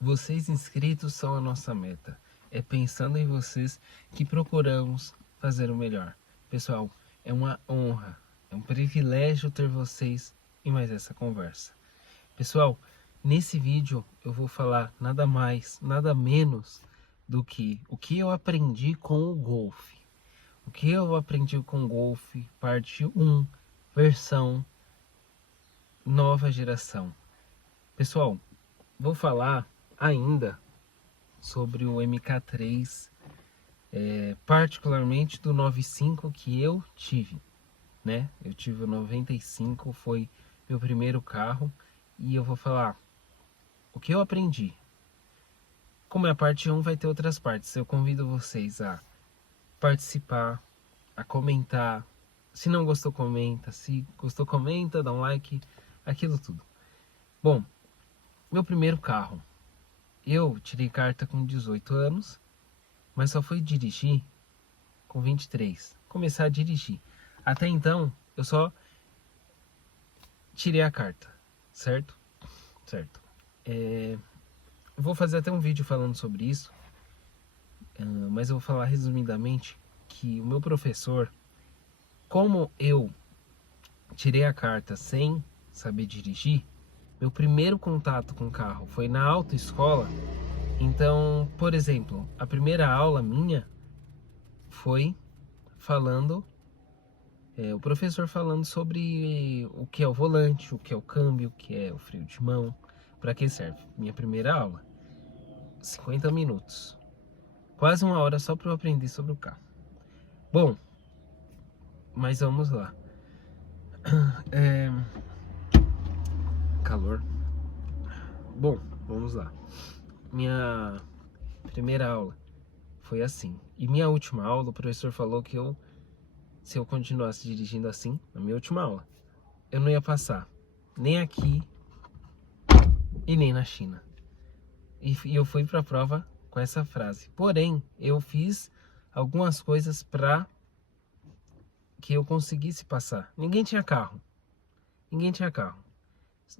Vocês inscritos são a nossa meta. É pensando em vocês que procuramos fazer o melhor. Pessoal, é uma honra, é um privilégio ter vocês em mais essa conversa. Pessoal, nesse vídeo eu vou falar nada mais, nada menos do que o que eu aprendi com o golfe. O que eu aprendi com o golfe, parte 1, versão nova geração. Pessoal, vou falar ainda sobre o MK3, particularmente do 95 que eu tive, né? Eu tive o 95, foi meu primeiro carro, e eu vou falar o que eu aprendi. Como é a parte 1, vai ter outras partes. Eu convido vocês a participar, a comentar. Se não gostou, comenta. Se gostou, comenta, dá um like, aquilo tudo. Bom, meu primeiro carro. Eu tirei carta com 18 anos, mas só fui dirigir com 23. Começar a dirigir. Até então, eu só tirei a carta, certo? Certo. Vou fazer até um vídeo falando sobre isso, mas eu vou falar resumidamente que o meu professor, como eu tirei a carta sem saber dirigir, meu primeiro contato com o carro foi na autoescola. Então, por exemplo, a primeira aula minha foi falando, o professor falando sobre o que é o volante, o que é o câmbio, o que é o freio de mão, para que serve. Minha primeira aula, 50 minutos, quase uma hora só para eu aprender sobre o carro. Bom, mas vamos lá. Calor. Bom, vamos lá. Minha primeira aula foi assim. E minha última aula, o professor falou que se eu continuasse dirigindo assim, na minha última aula, eu não ia passar nem aqui e nem na China. E eu fui para a prova com essa frase. Porém, eu fiz algumas coisas para que eu conseguisse passar. Ninguém tinha carro. Ninguém tinha carro.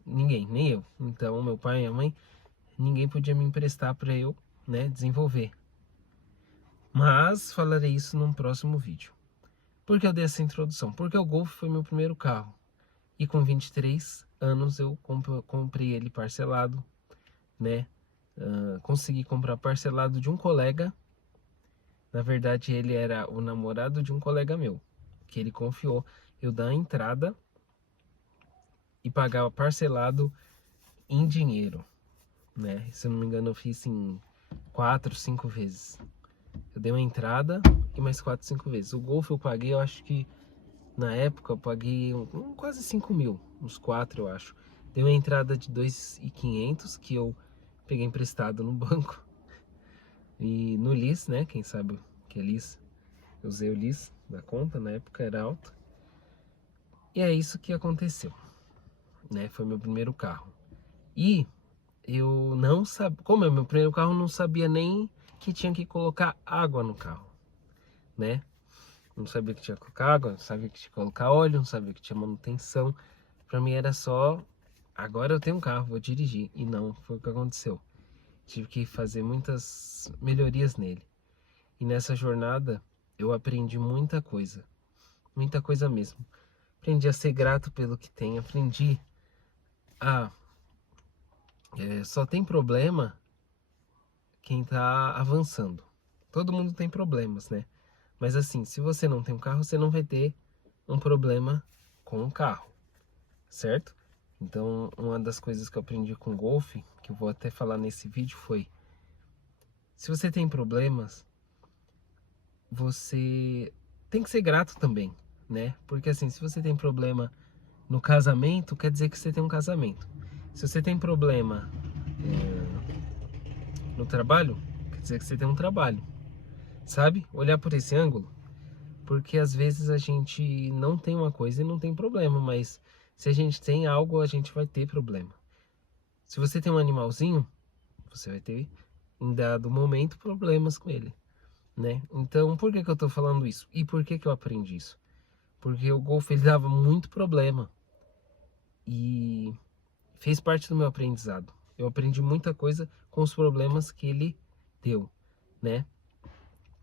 Ninguém, nem eu. Então, meu pai e minha mãe, ninguém podia me emprestar para eu, desenvolver. Mas falarei isso num próximo vídeo. Por que eu dei essa introdução? Porque o Golf foi meu primeiro carro. E com 23 anos eu comprei ele parcelado, né? Consegui comprar parcelado de um colega. Na verdade, ele era o namorado de um colega meu, que ele confiou eu dar a entrada e pagava parcelado em dinheiro, né? Se eu não me engano, eu fiz em 4, 5 vezes. Eu dei uma entrada e mais 4, 5 vezes. O Golf eu paguei, eu acho que na época eu paguei quase 5 mil, uns 4 eu acho. Dei uma entrada de 2.500 que eu peguei emprestado no banco. E no LIS, né? Quem sabe o que é LIS? Eu usei o LIS da conta, na época era alto. E é isso que aconteceu, né? Foi meu primeiro carro. E eu não sabia, como é meu primeiro carro, eu não sabia nem que tinha que colocar água no carro, né? Não sabia que tinha que colocar água, não sabia que tinha que colocar óleo, não sabia que tinha manutenção. Pra mim era só, agora eu tenho um carro, vou dirigir. E não, foi o que aconteceu. Tive que fazer muitas melhorias nele. E nessa jornada eu aprendi muita coisa mesmo. Aprendi a ser grato pelo que tem, aprendi a só tem problema quem tá avançando. Todo mundo tem problemas, né? Mas assim, se você não tem um carro, você não vai ter um problema com o carro, certo? Então, uma das coisas que eu aprendi com o Golf, que eu vou até falar nesse vídeo, foi: se você tem problemas, você tem que ser grato também, né? Porque assim, se você tem problema no casamento, quer dizer que você tem um casamento. Se você tem problema no trabalho, quer dizer que você tem um trabalho. Sabe? Olhar por esse ângulo. Porque às vezes a gente não tem uma coisa e não tem problema, mas se a gente tem algo, a gente vai ter problema. Se você tem um animalzinho, você vai ter, em dado momento, problemas com ele, né? Então, por que eu tô falando isso? E por que eu aprendi isso? Porque o Golf, ele dava muito problema e fez parte do meu aprendizado. Eu aprendi muita coisa com os problemas que ele deu, né?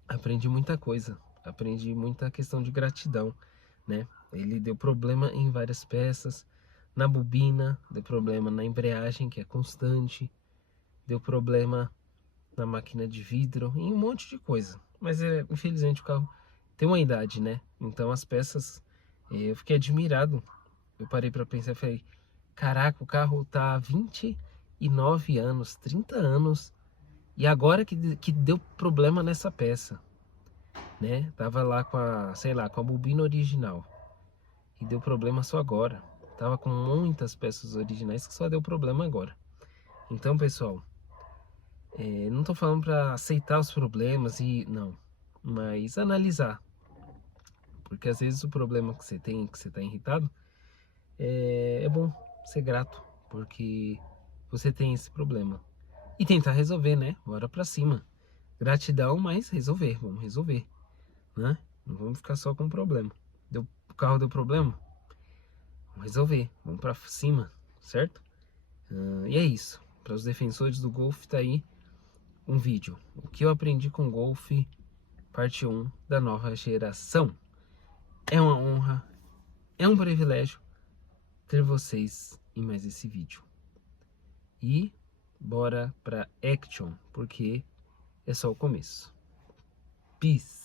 Aprendi muita coisa. Aprendi muita questão de gratidão, né? Ele deu problema em várias peças, na bobina, deu problema na embreagem, que é constante, deu problema na máquina de vidro, em um monte de coisa. Mas infelizmente o carro tem uma idade, né? Então as peças, eu fiquei admirado. Eu parei para pensar e falei, caraca, o carro tá há 29 anos, 30 anos, e agora que deu problema nessa peça, né? Tava lá com a, sei lá, com a bobina original, e deu problema só agora. Tava com muitas peças originais que só deu problema agora. Então, pessoal, não tô falando para aceitar os problemas e não, mas analisar, porque às vezes o problema que você tem, que você tá irritado, é bom ser grato, porque você tem esse problema e tentar resolver, né? Bora pra cima. Gratidão, mas resolver, vamos resolver, né? Não vamos ficar só com problema. O carro deu problema? Vamos resolver, vamos pra cima, certo? E é isso. Para os defensores do Golf, tá aí um vídeo. O que eu aprendi com o Golf, parte 1 da nova geração. É uma honra, é um privilégio ter vocês em mais esse vídeo. E bora pra action, porque é só o começo. Peace!